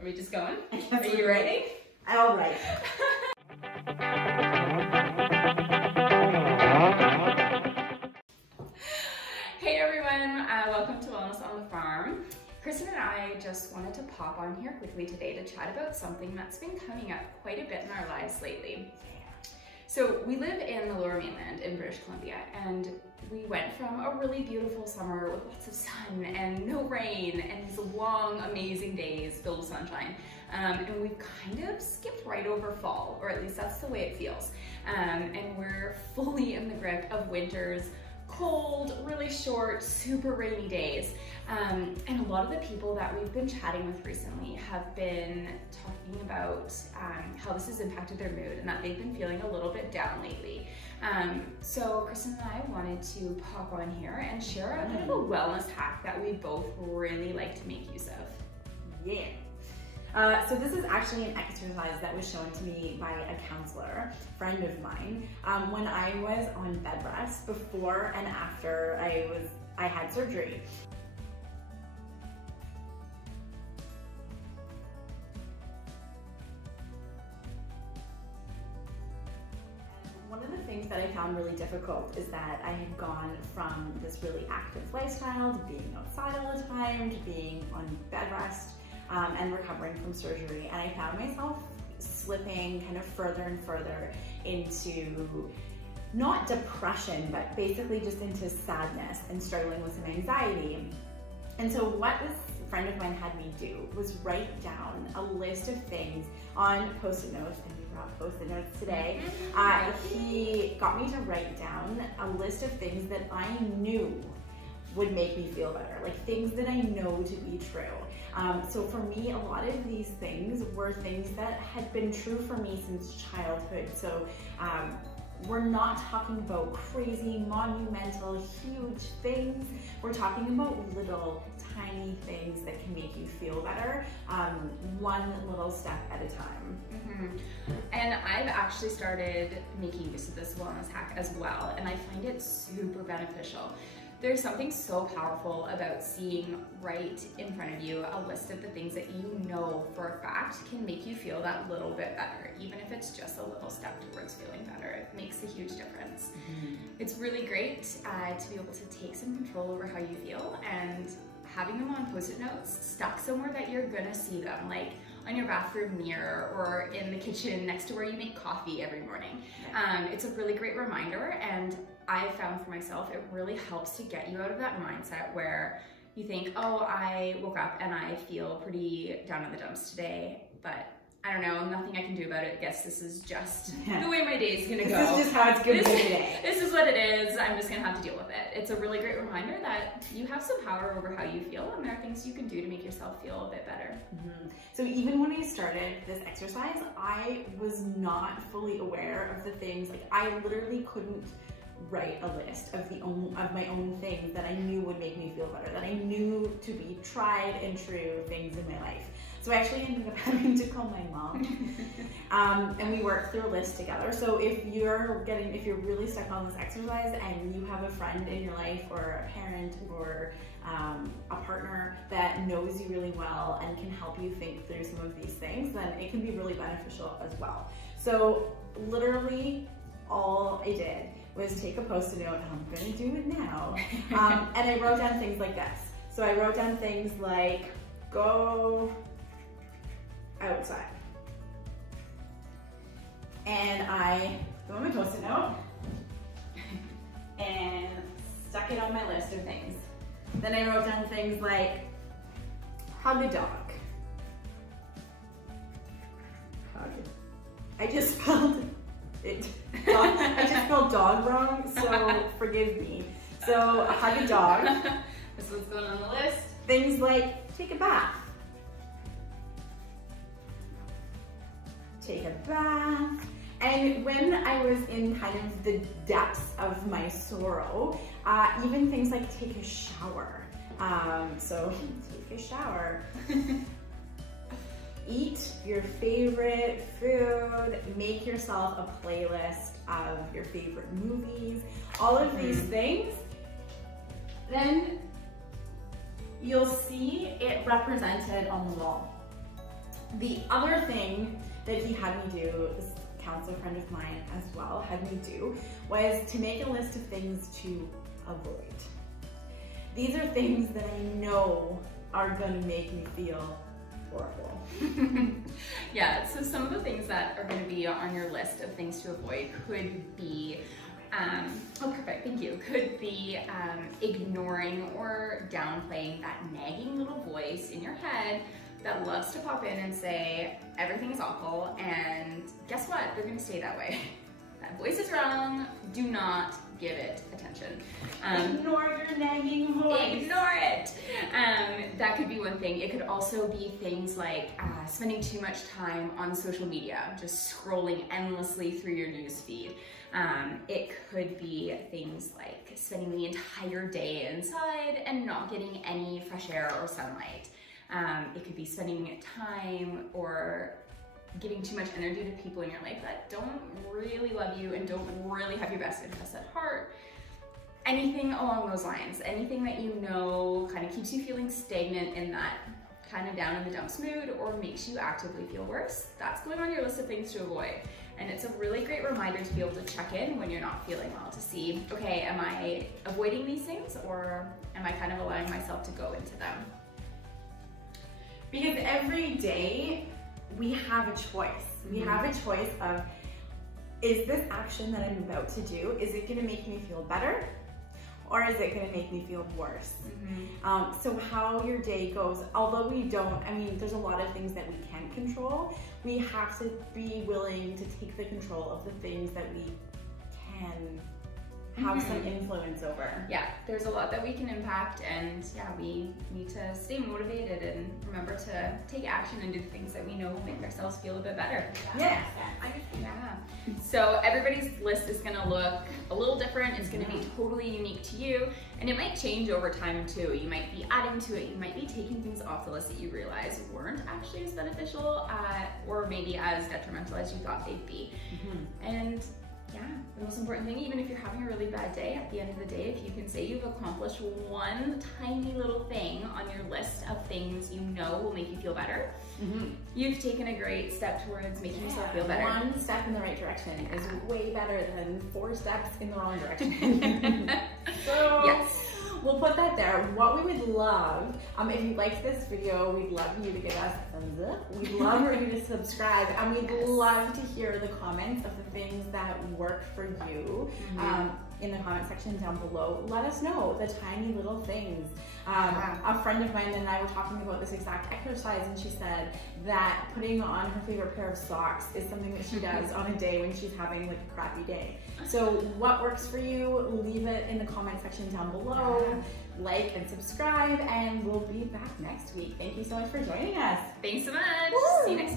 Are we just going? Are you ready? All right. Hey everyone, welcome to Wellness on the Farm. Kristen and I just wanted to pop on here quickly today to chat about something that's been coming up quite a bit in our lives lately. So we live in the Lower Mainland in British Columbia, and we went from a really beautiful summer with lots of sun and no rain and these long, amazing days filled with sunshine. And we've kind of skipped right over fall, or at least that's the way it feels. And we're fully in the grip of winter's cold, really short, super rainy days. And a lot of the people that we've been chatting with recently have been talking about how this has impacted their mood and that they've been feeling a little bit down lately. So Kristen and I wanted to pop on here and share a bit of a wellness hack that we both really like to make use of. Yeah. So this is actually an exercise that was shown to me by a counselor, friend of mine, when I was on bed rest before and after I had surgery. One of the things that I found really difficult is that I had gone from this really active lifestyle to being outside all the time, to being on bed rest, and recovering from surgery. And I found myself slipping kind of further and further into not depression, but basically just into sadness and struggling with some anxiety. And so what this friend of mine had me do was write down a list of things on Post-it notes, and we brought Post-it notes today. He got me to write down a list of things that I knew would make me feel better, like things that I know to be true. So for me, a lot of these things were things that had been true for me since childhood. So we're not talking about crazy, monumental, huge things. We're talking about little, tiny things that can make you feel better, one little step at a time. And I've actually started making use of this wellness hack as well, and I find it super beneficial. There's something so powerful about seeing right in front of you a list of the things that you know for a fact can make you feel that little bit better. Even if it's just a little step towards feeling better, it makes a huge difference. It's really great to be able to take some control over how you feel, and having them on Post-it notes stuck somewhere that you're gonna see them, like on your bathroom mirror or in the kitchen next to where you make coffee every morning. It's a really great reminder, and I found for myself it really helps to get you out of that mindset where you think, oh, I woke up and I feel pretty down in the dumps today, but I don't know, nothing I can do about it. I guess this is just the way my day is gonna go. This is just how it's gonna be today. This is what it is. I'm just gonna have to deal with it. It's a really great reminder that you have some power over how you feel, and there are things you can do to make yourself feel a bit better. So even when I started this exercise, I was not fully aware of the things, like I literally couldn't write a list of my own things that I knew would make me feel better, that I knew to be tried and true things in my life. So I actually ended up having to call my mom, and we worked through a list together. So if you're really stuck on this exercise and you have a friend in your life, or a parent, or a partner that knows you really well and can help you think through some of these things, then it can be really beneficial as well. So literally all I did was take a Post-it note, and I'm gonna do it now, and I wrote down things like this. So I wrote down things like, go outside. And I put on my Post-it note and stuck it on my list of things. Then I wrote down things like, hug a dog. Hug. I just spelled it. I just spelled dog wrong, so forgive me. So hug a dog. This is what's going on the list. Things like take a bath. Take a bath. And when I was in kind of the depths of my sorrow, even things like take a shower. So take a shower. Eat your favorite food, make yourself a playlist of your favorite movies, all of these things. Then you'll see it represented on the wall. The other thing that he had me do, this counselor friend of mine as well had me do, was to make a list of things to avoid. These are things that I know are going to make me feel horrible. Yeah, so some of the things that are going to be on your list of things to avoid could be, oh perfect, thank you, could be ignoring or downplaying that nagging little voice in your head that loves to pop in and say everything is awful, and guess what? They're going to stay that way. That voice is wrong. Do not give it attention. Ignore your nagging voice. Ignore it. That could be one thing. It could also be things like spending too much time on social media, just scrolling endlessly through your news feed. It could be things like spending the entire day inside and not getting any fresh air or sunlight. It could be spending time or giving too much energy to people in your life that don't really love you and don't really have your best interests at heart. Anything along those lines, anything that you know kind of keeps you feeling stagnant in that kind of down in the dumps mood or makes you actively feel worse, that's going on your list of things to avoid. And it's a really great reminder to be able to check in when you're not feeling well, to see, okay, am I avoiding these things or am I kind of allowing myself to go into them? Because every day we have a choice. We have a choice of, is this action that I'm about to do, is it gonna make me feel better? Or is it gonna make me feel worse? So how your day goes, although we don't, I mean, there's a lot of things that we can't control, we have to be willing to take the control of the things that we can have some influence over. Yeah, there's a lot that we can impact, and yeah, we need to stay motivated and remember to take action and do things that we know will make ourselves feel a bit better. Yeah. Yeah. So everybody's list is gonna look a little different. It's gonna be totally unique to you, and it might change over time too. You might be adding to it, you might be taking things off the list that you realize weren't actually as beneficial or maybe as detrimental as you thought they'd be. And yeah, the most important thing, even if you're having a really bad day, at the end of the day, if you can say you've accomplished one tiny little thing on your list of things you know will make you feel better, you've taken a great step towards making yourself feel better. One step in the right direction is way better than 4 steps in the wrong direction. So yes. We'll put that there. What we would love, if you liked this video, we'd love you to give us a thumbs up. We'd love for you to subscribe, and we'd love to hear the comments of the things that work for you in the comment section down below. Let us know the tiny little things. A friend of mine and I were talking about this exact exercise, and she said that putting on her favorite pair of socks is something that she does on a day when she's having like a crappy day. So what works for you? Leave it in the comment section down below. Like and subscribe, and we'll be back next week. Thank you so much for joining us. Thanks so much. Woo! See you next